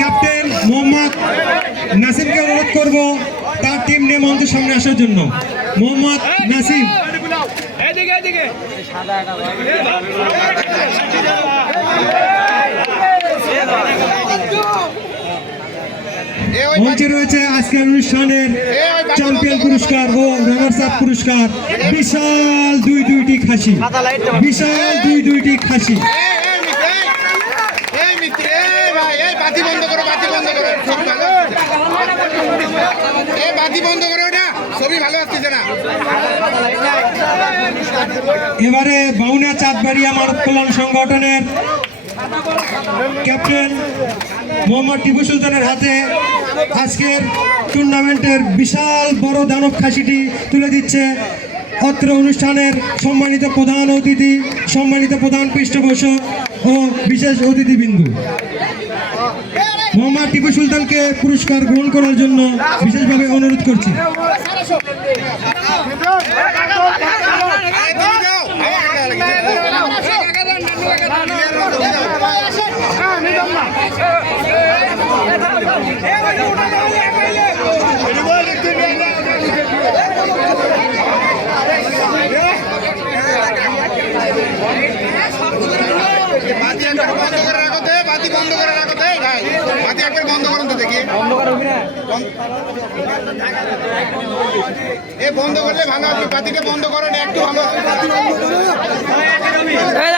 Captain Mohammad নাসিমকে অনুরোধ করব তার টিম নিয়ে মঞ্চের সামনে আসার জন্য। মোহাম্মদ নাসিম। মঞ্চে রয়েছে আজকের অনুষ্ঠানের চ্যাম্পিয়ন পুরস্কার ও রানার্স আপ পুরস্কার। বিশাল দুইটি খাসি, বিশাল দুইটি খাসি। এবারে বাউনিয়া চাঁদবাড়িয়া মানব কল্যাণ সংগঠনের ক্যাপ্টেন মোহাম্মদ টিপু সুলতানের হাতে আজকের টুর্নামেন্টের বিশাল বড় দানব খাসিটি তুলে দিচ্ছে অত্র অনুষ্ঠানের সম্মানিত প্রধান অতিথি, সম্মানিত প্রধান পৃষ্ঠপোষক ও বিশেষ অতিথিবৃন্দ। মোহাম্মদ টিপু সুলতানকে পুরস্কার গ্রহণ করার জন্য বিশেষভাবে অনুরোধ করছি। বন্ধ করলে ভালো আছে, বাতিটা বন্ধ করেন একটু ভালো।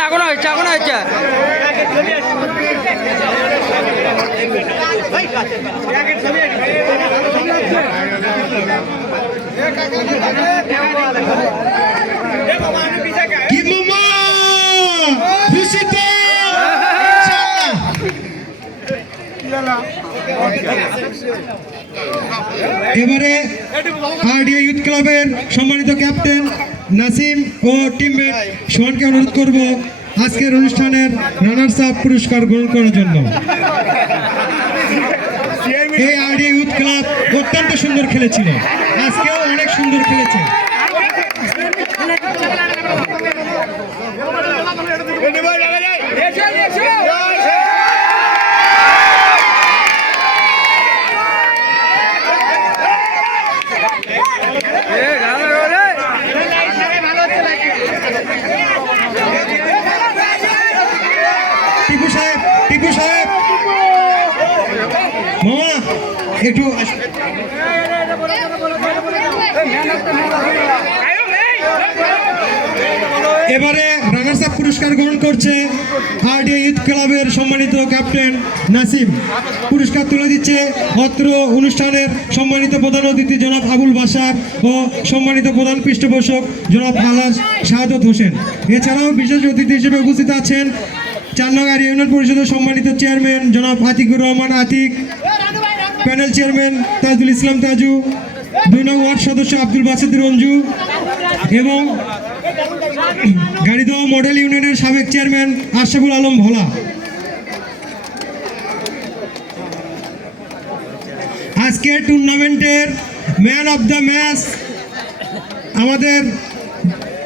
এখনো হচ্ছে এবারে আরডিএ ইউথ ক্লাবের সম্মানিত ক্যাপ্টেন নাসিম ও টিমমেট সোহানকে অনুরোধ করব আজকের অনুষ্ঠানের রানার্স আপ পুরস্কার গ্রহণ করার জন্য। এই আরডিএ ইউথ ক্লাব অত্যন্ত সুন্দর খেলেছিল, আজকেও অনেক সুন্দর খেলেছে। টিপু সাহেব মামা একটু এবারে রানার্স আপ পুরস্কার গ্রহণ করছে আরডিএ ইউথ ক্লাবের সম্মানিত ক্যাপ্টেন নাসিম। পুরস্কার তুলে দিচ্ছে অত্র অনুষ্ঠানের সম্মানিত প্রধান অতিথি জনাব আবুল বাশার ও সম্মানিত প্রধান পৃষ্ঠপোষক জনাব আলাস শাহাদত হোসেন। এছাড়াও বিশেষ অতিথি হিসেবে উপস্থিত আছেন 4 নং ইউনিয়ন পরিষদের সম্মানিত চেয়ারম্যান জনাব আতিকুর রহমান আতিক, প্যানেল চেয়ারম্যান তাজুল ইসলাম তাজু, 2 নং ওয়ার্ড সদস্য আব্দুল বাসিদ রঞ্জু এবং গাড়িদহ মডেল ইউনিয়নের সাবেক চেয়ারম্যান আশরাফুল আলম ভোলা। আজকের টুর্নামেন্টের ম্যান অব দ্য ম্যাচ আমাদের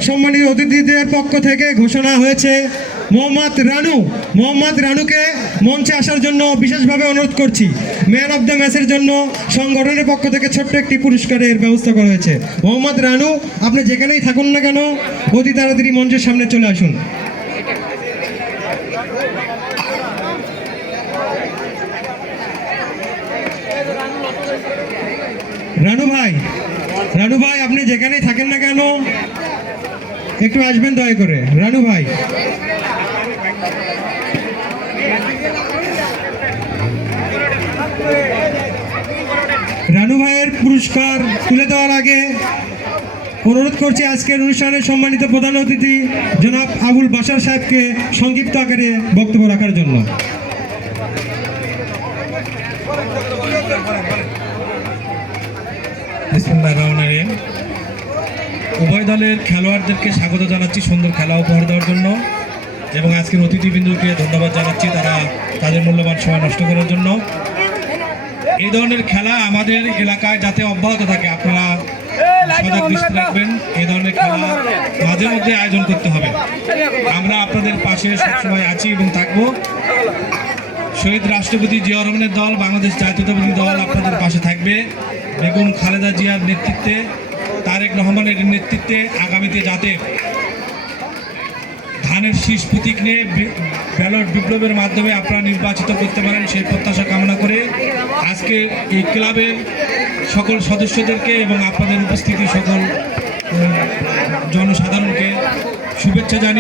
সম্মানিত অতিথিদের পক্ষ থেকে ঘোষণা হয়েছে মোহাম্মদ রানু। মোহাম্মদ রানুকে মঞ্চে আসার জন্য বিশেষভাবে অনুরোধ করছি। ম্যান অব দ্য ম্যাচের জন্য সংগঠনের পক্ষ থেকে ছোট্ট একটি পুরস্কারের ব্যবস্থা করা হয়েছে। মোহাম্মদ রানু, আপনি যেখানেই থাকুন না কেন অতি তাড়াতাড়ি মঞ্চের সামনে চলে আসুন। রানু ভাই আপনি যেখানেই থাকেন না কেন একটু আসবেন দয়া করে। রানু ভাই, রানু ভাইয়ের পুরস্কার তুলে দেওয়ার আগে অনুরোধ করছি আজকের অনুষ্ঠানের সম্মানিত প্রধান অতিথি জনাব আবুল বাশার সাহেবকে সংক্ষিপ্ত আকারে বক্তব্য রাখার জন্য। উভয় দলের খেলোয়াড়দেরকে স্বাগত জানাচ্ছি সুন্দর খেলা উপহার দেওয়ার জন্য এবং আজকের অতিথিবৃন্দকে ধন্যবাদ জানাচ্ছি তারা তাদের মূল্যবান সময় নষ্ট করার জন্য। এই ধরনের খেলা আমাদের এলাকায় যাতে অব্যাহত থাকে আপনারা সজাগ দৃষ্টি রাখবেন। এই ধরনের খেলা মাঝে মধ্যে আয়োজন করতে হবে। আমরা আপনাদের পাশে সবসময় আছি এবং থাকবো। শহীদ রাষ্ট্রপতি জিয়া রহমানের দল, বাংলাদেশ জাতীয়তাবাদী দল আপনাদের পাশে থাকবে। বেগম খালেদা জিয়ার নেতৃত্বে, তারেক রহমানের নেতৃত্বে আগামীতে যাতে ধানের শীষ প্রতীক নিয়ে ব্যালট বিপ্লবের মাধ্যমে আপনারা নির্বাচিত করতে পারেন, সেই প্রত্যাশা কামনা করে আজকে এই ক্লাবের সকল সদস্যদেরকে এবং আপনাদের উপস্থিতি সকল জনসাধারণকে শুভেচ্ছা জানিয়ে